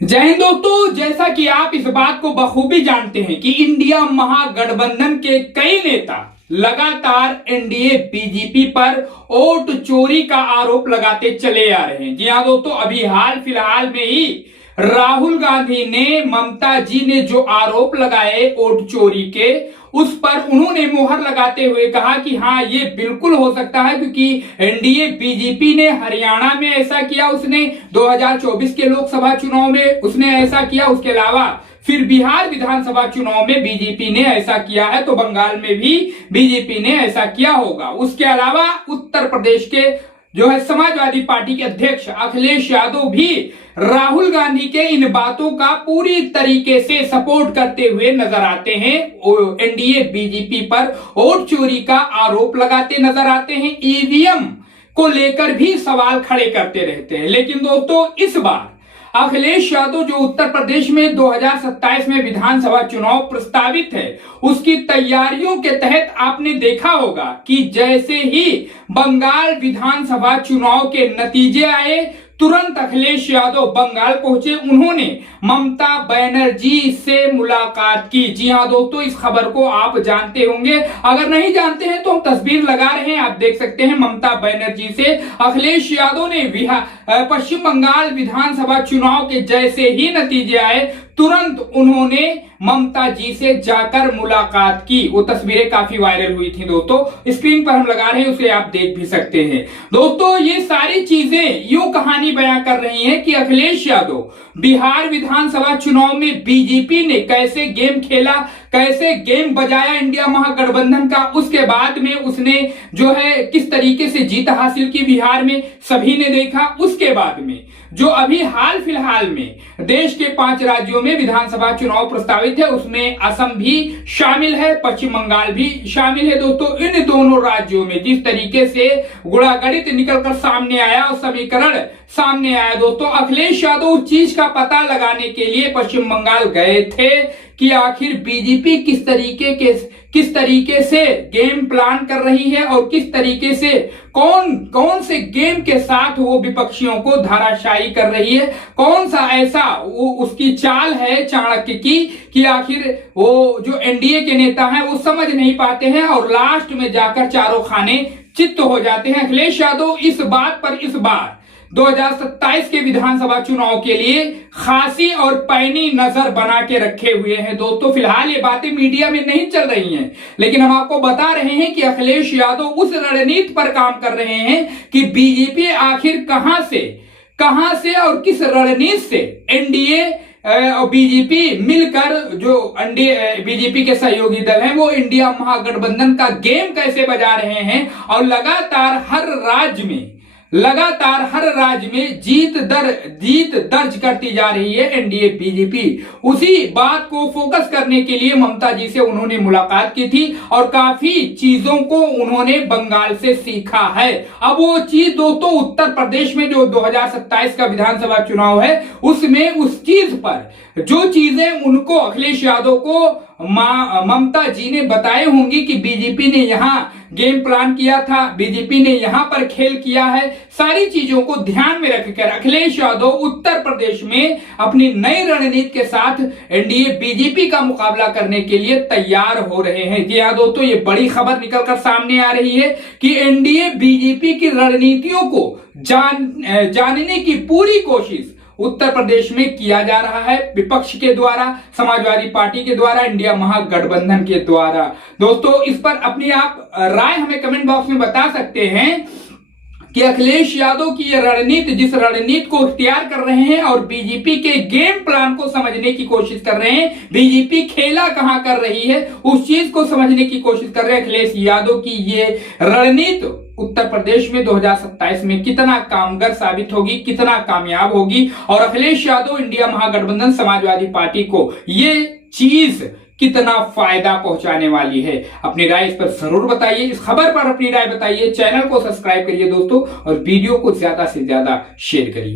जय हिंद दोस्तों, जैसा कि आप इस बात को बखूबी जानते हैं कि इंडिया महागठबंधन के कई नेता लगातार एनडीए बीजेपी पर वोट चोरी का आरोप लगाते चले आ रहे हैं। जी हाँ दोस्तों, अभी हाल फिलहाल में ही राहुल गांधी ने ममता जी ने जो आरोप लगाए वोट चोरी के, उस पर उन्होंने मुहर लगाते हुए कहा कि हाँ, ये बिल्कुल हो सकता है, क्योंकि एनडीए बीजेपी ने हरियाणा में ऐसा किया, उसने 2024 के लोकसभा चुनाव में उसने ऐसा किया, उसके अलावा फिर बिहार विधानसभा चुनाव में बीजेपी ने ऐसा किया है, तो बंगाल में भी बीजेपी ने ऐसा किया होगा। उसके अलावा उत्तर प्रदेश के जो है समाजवादी पार्टी के अध्यक्ष अखिलेश यादव भी राहुल गांधी के इन बातों का पूरी तरीके से सपोर्ट करते हुए नजर आते हैं। एनडीए बीजेपी पर वोट चोरी का आरोप लगाते नजर आते हैं, ईवीएम को लेकर भी सवाल खड़े करते रहते हैं। लेकिन दोस्तों, इस बार अखिलेश यादव जो उत्तर प्रदेश में 2027 में विधानसभा चुनाव प्रस्तावित है, उसकी तैयारियों के तहत आपने देखा होगा कि जैसे ही बंगाल विधानसभा चुनाव के नतीजे आए, तुरंत अखिलेश यादव बंगाल पहुंचे। उन्होंने ममता बनर्जी से मुलाकात की। जी हां दोस्तों, इस खबर को आप जानते होंगे, अगर नहीं जानते हैं तो हम तस्वीर लगा रहे हैं, आप देख सकते हैं। ममता बनर्जी से अखिलेश यादव ने पश्चिम बंगाल विधानसभा चुनाव के जैसे ही नतीजे आए, तुरंत उन्होंने ममता जी से जाकर मुलाकात की। वो तस्वीरें काफी वायरल हुई थी दोस्तों, स्क्रीन पर हम लगा रहे हैं, उसे आप देख भी सकते हैं। दोस्तों, ये सारी चीजें यूं कहानी बयां कर रही हैं कि अखिलेश यादव बिहार विधानसभा चुनाव में बीजेपी ने कैसे गेम खेला, कैसे गेम बजाया इंडिया महागठबंधन का, उसके बाद में उसने जो है किस तरीके से जीत हासिल की बिहार में, सभी ने देखा। उसके बाद में जो अभी हाल फिलहाल में देश के 5 राज्यों में विधानसभा चुनाव प्रस्तावित है, उसमें असम भी शामिल है, पश्चिम बंगाल भी शामिल है। दोस्तों, इन दोनों राज्यों में जिस तरीके से गुणागणित निकलकर सामने आया और समीकरण सामने आया, दोस्तों अखिलेश यादव उस चीज का पता लगाने के लिए पश्चिम बंगाल गए थे कि आखिर बीजेपी किस तरीके से गेम प्लान कर रही है और किस तरीके से कौन से गेम के साथ वो विपक्षियों को धाराशायी कर रही है, कौन सा ऐसा वो उसकी चाल है चाणक्य की कि आखिर वो जो एनडीए के नेता हैं वो समझ नहीं पाते हैं और लास्ट में जाकर चारों खाने चित्त हो जाते हैं। अखिलेश यादव इस बात पर इस बार 2027 के विधानसभा चुनाव के लिए खासी और पैनी नजर बना के रखे हुए हैं। दोस्तों, फिलहाल ये बातें मीडिया में नहीं चल रही हैं, लेकिन हम आपको बता रहे हैं कि अखिलेश यादव उस रणनीति पर काम कर रहे हैं कि बीजेपी आखिर कहां से और किस रणनीति से एनडीए और बीजेपी मिलकर जो बीजेपी के सहयोगी दल हैं वो इंडिया महागठबंधन का गेम कैसे बजा रहे हैं, और लगातार हर राज्य में जीत दर्ज करती जा रही है एनडीए बीजेपी। उसी बात को फोकस करने के लिए ममता जी से उन्होंने मुलाकात की थी और काफी चीजों को उन्होंने बंगाल से सीखा है। अब वो चीज दोस्तों उत्तर प्रदेश में जो 2027 का विधानसभा चुनाव है, उसमें उस चीज पर जो चीजें उनको अखिलेश यादव को ममता जी ने बताए होंगी कि बीजेपी ने यहां गेम प्लान किया था, बीजेपी ने यहां पर खेल किया है, सारी चीजों को ध्यान में रखकर अखिलेश यादव उत्तर प्रदेश में अपनी नई रणनीति के साथ एनडीए बीजेपी का मुकाबला करने के लिए तैयार हो रहे हैं। जी हां दोस्तों, ये बड़ी खबर निकलकर सामने आ रही है कि एनडीए बीजेपी की रणनीतियों को जानने की पूरी कोशिश उत्तर प्रदेश में किया जा रहा है, विपक्ष के द्वारा, समाजवादी पार्टी के द्वारा, इंडिया महागठबंधन के द्वारा। दोस्तों, इस पर अपनी आप राय हमें कमेंट बॉक्स में बता सकते हैं कि अखिलेश यादव की ये रणनीति, जिस रणनीति को इख्तियार कर रहे हैं और बीजेपी के गेम प्लान को समझने की कोशिश कर रहे हैं, बीजेपी खेला कहां कर रही है उस चीज को समझने की कोशिश कर रहे हैं अखिलेश यादव की ये रणनीति उत्तर प्रदेश में 2027 में कितना कामगर साबित होगी, कितना कामयाब होगी, और अखिलेश यादव इंडिया महागठबंधन समाजवादी पार्टी को ये चीज कितना फायदा पहुंचाने वाली है। अपनी राय इस पर जरूर बताइए, इस खबर पर अपनी राय बताइए, चैनल को सब्सक्राइब करिए दोस्तों और वीडियो को ज्यादा से ज्यादा शेयर करिए।